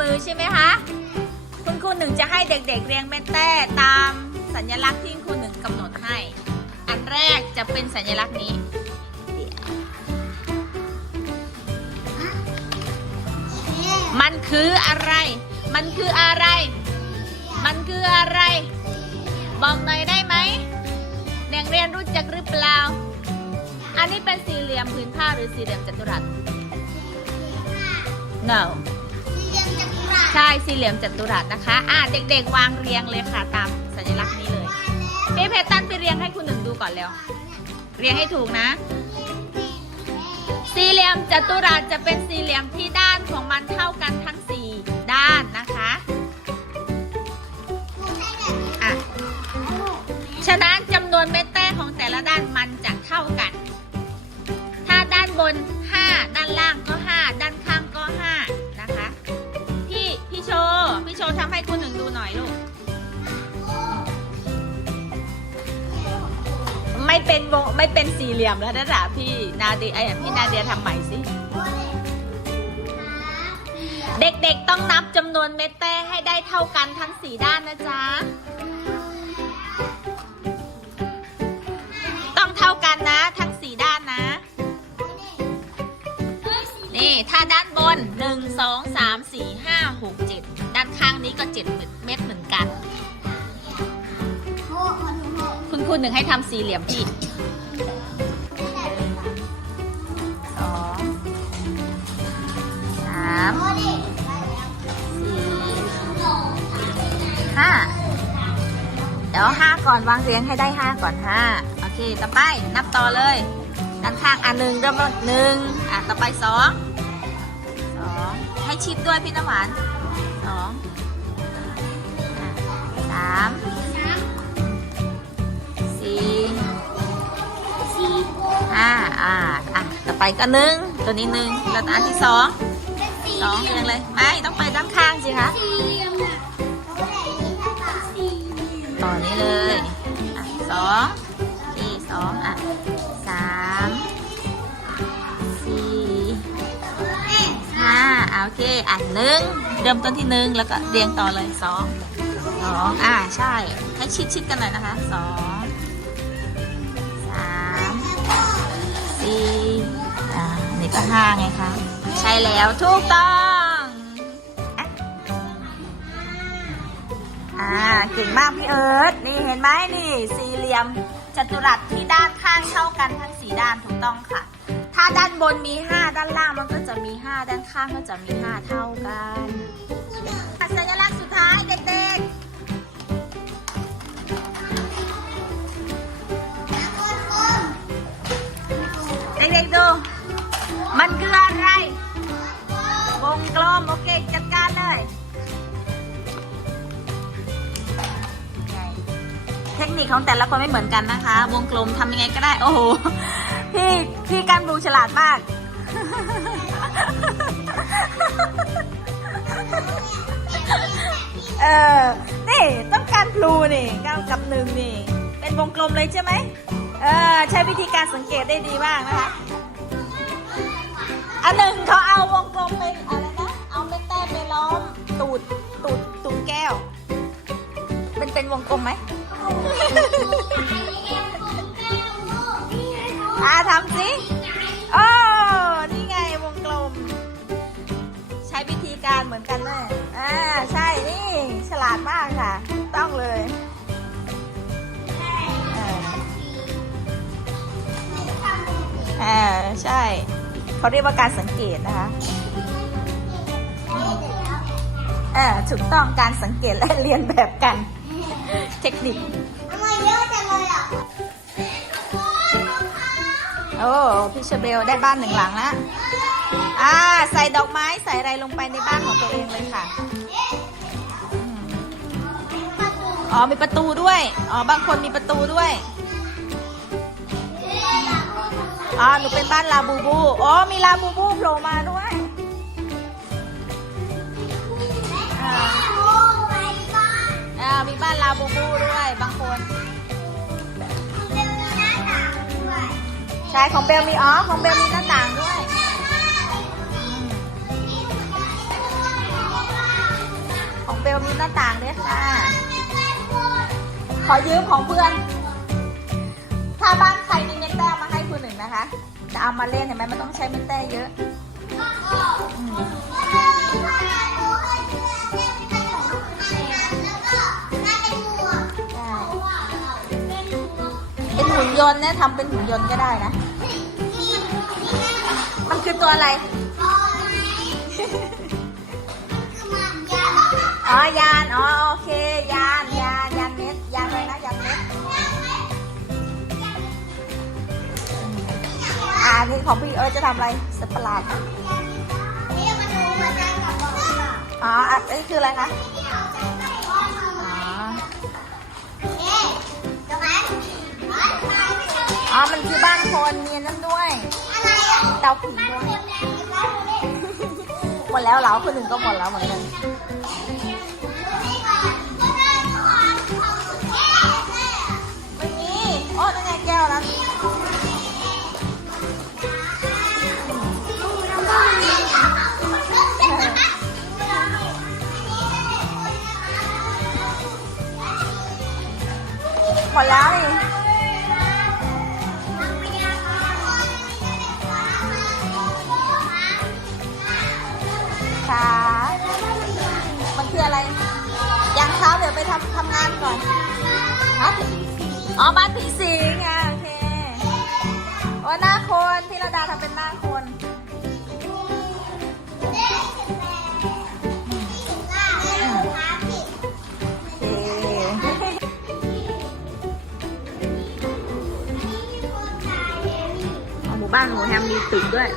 มือใช่ไหมคะ คุณครูหนึ่งจะให้เด็กๆ เรียงเม็ดแต้ตามสัญลักษณ์ที่คุณครูหนึ่งกำหนดให้ อันแรกจะเป็นสัญลักษณ์นี้มันคืออะไร มันคืออะไร มันคืออะไร บอกหน่อยได้ไหมเด็กเรียนรู้จักหรือเปล่า อันนี้เป็นสี่เหลี่ยมผืนผ้าหรือสี่เหลี่ยมจัตุรัส no ใช่สี่เหลี่ยมจัตุรัสนะคะ อะเด็กๆวางเรียงเลยค่ะตามสัญลักษณ์นี้เลยพี่เพชรตันไปเรียงให้คุณหนึ่งดูก่อนเร็วเรียงให้ถูกนะ สี่เหลี่ยมจัตุรัสจะเป็นสี่เหลี่ยมที่ด้านของมันเท่ากันทั้งสี่ด้านนะคะอะฉะนั้นจำนวนเม็ดแต้ของแต่ละด้านมันจะเท่ากัน ถ้าด้านบน 5 ด้านล่างก็ ไม่เป็นวงไม่เป็นสี่เหลี่ยมแล้วนะจ๊ะพี่นาเดียไอ้พี่นาเดียทำใหม่สิเด็กๆต้องนับจำนวนเม็ดแต้ให้ได้เท่ากันทั้งสี่ด้านนะจ๊ะต้องเท่ากันนะ ทั้งสี่ด้านนะนี่ถ้าด้านบน1 2 3 4 5 6 7ด้านข้างนี้ก็เม็ดเหมือน คุณหนึ่งให้ทำสี่เหลี่ยมพี่สองสามสี่ห้าเดี๋ยวห้าก่อนวางเรียงให้ได้ห้าก่อนห้าโอเค ต่อไปนับต่อเลยด้านข้างอะหนึ่งเริ่มหนึ่งอะต่อไปสองสองให้ชิดด้วยพี่น้ำหวานสองสาม ไปก็หนึ่งตัวนี้หนึ่งแล้วอันที่สองสองเรียงเลยไม่ต้องไปด้านข้างสิคะต่อนี้เลยอะสองสี่สองอะสามสี่ห้าอะโอเคอะหนึ่งเริ่มต้นที่หนึ่งแล้วก็เรียงต่อเลยสองสองอะใช่ให้ชิดชิดกันหน่อยนะคะสองาไงคะ ใช่แล้วถูกต้องอ่าเก่งมากพี่เอิร์ธนี่เห็นไหมนี่ สี่เหลี่ยมจัตุรัสที่ด้านข้างเท่ากันทั้งสี่ด้านถูกต้องค่ะ ถ้าด้านบนมี 5 ด้านล่างมันก็จะมี 5 ด้านข้างก็จะมี 5 เท่ากันสัญลักษณ์สุดท้ายเด็กๆเด็กๆดู มันคืออะไร วงกลม โอเค จัดการเลย เทคนิคของแต่ละคนไม่เหมือนกันนะคะ วงกลมทำยังไงก็ได้ โอ้โห พี่พี่กันบูฉลาดมาก เออ นี่ต้องการพลูนี่เก้ากับหนึ่งนี่ เป็นวงกลมเลยใช่ไหม เออ ใช้วิธีการสังเกตได้ดีมากนะคะ อันหนึ่งเขาเอาวงกลมไปอะไรนะ เอาเม็ดแต้ไปล้อมตูดตูดตูดแก้ว เป็นเป็นวงกลมไหมอ่าทำสิโอ้นี่ไงวงกลม ใช้วิธีการเหมือนกันเลยอ่าใช่นี่ฉลาดมากค่ะ ต้องเลยเอออ่าใช่ เขาเรียกว่าการสังเกตนะคะเออถูกต้องการสังเกตและเรียนแบบกัน เทคนิคโอ้พี่เชอเบลได้บ้านหนึ่งหลังแล้วอ่าใส่ดอกไม้ใส่อะไรลงไปในบ้านของตัวเองเลยค่ะอืมอ๋อมีประตูด้วย อ๋อบางคนมีประตูด้วย อ๋อหนูเป็นบ้านลาบูบูอ๋อมีลาบูบูโผล่มาด้วยอ่าอ่ามีบ้านลาบูบูด้วยบางคน ใช่ของเบลมีอ๋อของเบลมีหน้าต่างด้วย ขอืมยืมหน้าต่างด้วยค่ะ ขอยืมของเพื่อน ถ้าบ้านใครมี นึ่งนะคะ จะเอามาเล่นเห็นไหมมันต้องใช้เม็ดแต้เยอะอืมใช่เป็นหุ่นยนต์เนี่ยทำเป็นหุ่นยนต์ก็ได้นะ มันคือตัวอะไรอ๋อยาน อ๋อ ของพี่เอิร์ธจะทำอะไรสัตว์ประหลาดนะอ๋ออะนี่คืออะไรคะอ๋ออ๋อ มันคือบ้านคนมีอันนั่นด้วยเตาผิงด้วยหมดแล้วเหรอคนหนึ่งก็หมดแล้วเหมือนกันไม่มีโอ้นั่นไงแก้วแล้ว หมดแล้วนี่ค่ะมันคืออะไรยังเช้าเดี๋ยวไปทำทำงานก่อนฮะอ๋อบ้านผีสิงอะโอเค โอ้หน้าคนพี่ระดาทำเป็นหน้าคน บ้านหนูแฮมมีตึกด้วย